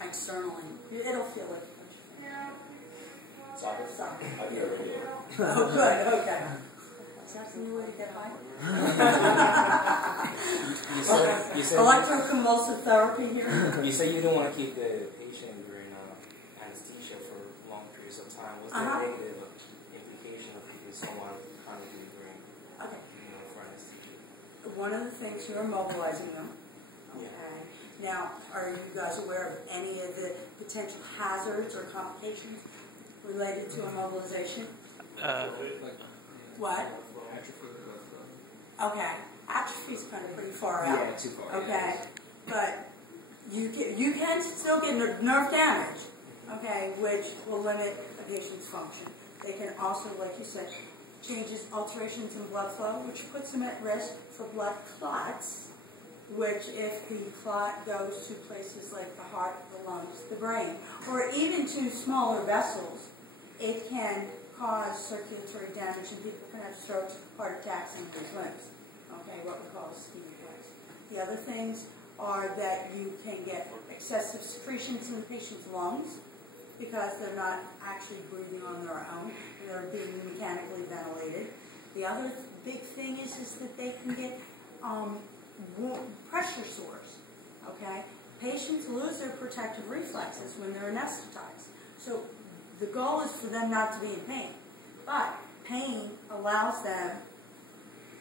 externally. It'll feel like Socket? socket. I'd be a radiator. Oh, good. Okay. Is that the new way to get high? You said Electroconvulsive therapy here. you said you didn't want to keep the patient during anesthesia for long periods of time. What's the negative implication of keeping someone chronically during for anesthesia? One of the things, you're immobilizing them. Okay. Yeah. Now, are you guys aware of any of the potential hazards or complications related to immobilization? What? Okay. Atrophy is kind of pretty far out. Yeah, too far. Okay. But you can still get nerve damage, okay, which will limit a patient's function. They can also, like you said, alterations in blood flow, which puts them at risk for blood clots, which if the clot goes to places like the heart, the lungs, the brain, or even to smaller vessels, it can cause circulatory damage and people can have strokes, heart attacks, and lose limbs. Okay, what we call ischemic limbs. The other things are that you can get excessive secretions in the patient's lungs because they're not actually breathing on their own. They're being mechanically ventilated. The other big thing is that they can get pressure sores. Okay? Patients lose their protective reflexes when they're anesthetized. So the goal is for them not to be in pain. But pain allows them,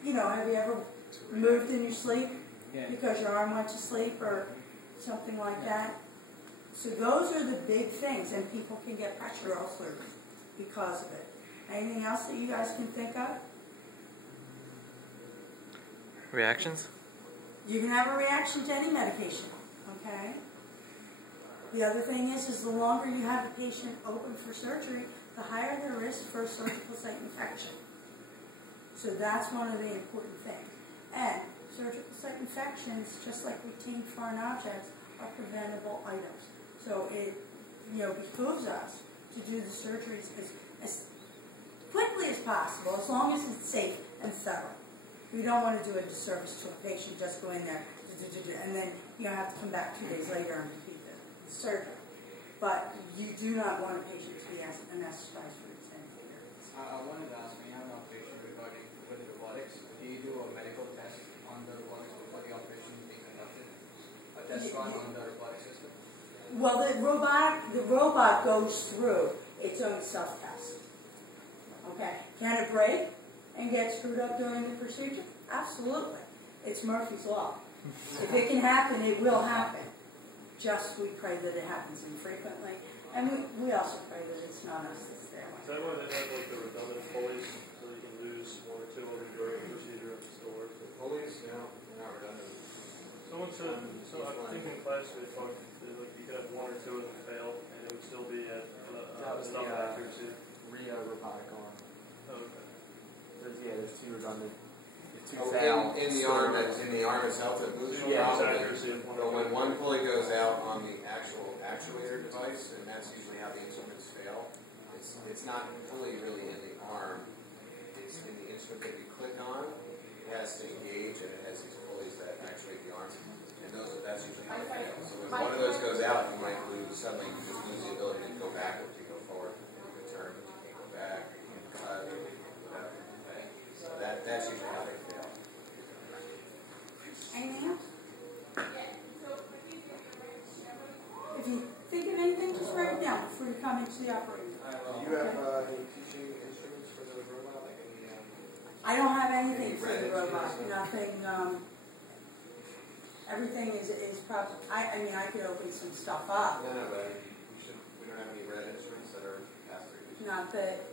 have you ever moved in your sleep because your arm went to sleep or something like that? So those are the big things, and people can get pressure ulcers because of it. Anything else that you guys can think of? Reactions? You can have a reaction to any medication, okay? The other thing is the longer you have a patient open for surgery, the higher the risk for a surgical site infection. So that's one of the important things. And surgical site infections, just like routine foreign objects, are preventable items. So it behooves us to do the surgeries as quickly as possible, as long as it's safe and thorough. We don't want to do a disservice to a patient, just go in there, and then have to come back 2 days later and repeat the surgery. But you do not want a patient to be anesthetized for extended periods. I wanted to ask, when you have an operation regarding with robotics, do you do a medical test on the robotics before the operation is being conducted? A test run on the robotic system? Well, the robot goes through its own self-test. Okay. Can it break and get screwed up during the procedure? Absolutely. It's Murphy's Law. If it can happen, it will happen. Just we pray that it happens infrequently, and we also pray that it's not us that's there. Is that why they have like the redundant pulleys, so you can lose one or two of them during the procedure if it still works? Pulleys? No, they're not redundant. Someone said, I think in class they talked that like you could have one or two of them fail, and it would still be at enough accuracy. RIA robotic arm. Oh, okay. There's two redundant. In the arm itself, it loses accuracy. But when one pulley goes out on the actual actuator device, and that's usually how the instruments fail, it's not fully really in the arm. It's in the instrument that you click on. It has to engage, and it has these pulleys that actuate the arm. And that's usually how it fails. So when one of those goes out, you might suddenly just lose the ability to go backwards, to go forward, to turn, you can't go back, you can't cut, whatever. So that's usually how they fail. Anything else? If you think of anything, just write it down before you come into the operating room. Do you have any teaching instruments for the robot? Like any? I don't have anything for the robot. Nothing. Everything is probably. I mean, I could open some stuff up. No, but we don't have any red instruments that are past 3D. Not that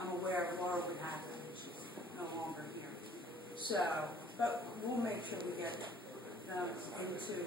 I'm aware of. Laura would have them. She's no longer here. So, but we'll make sure we get them into.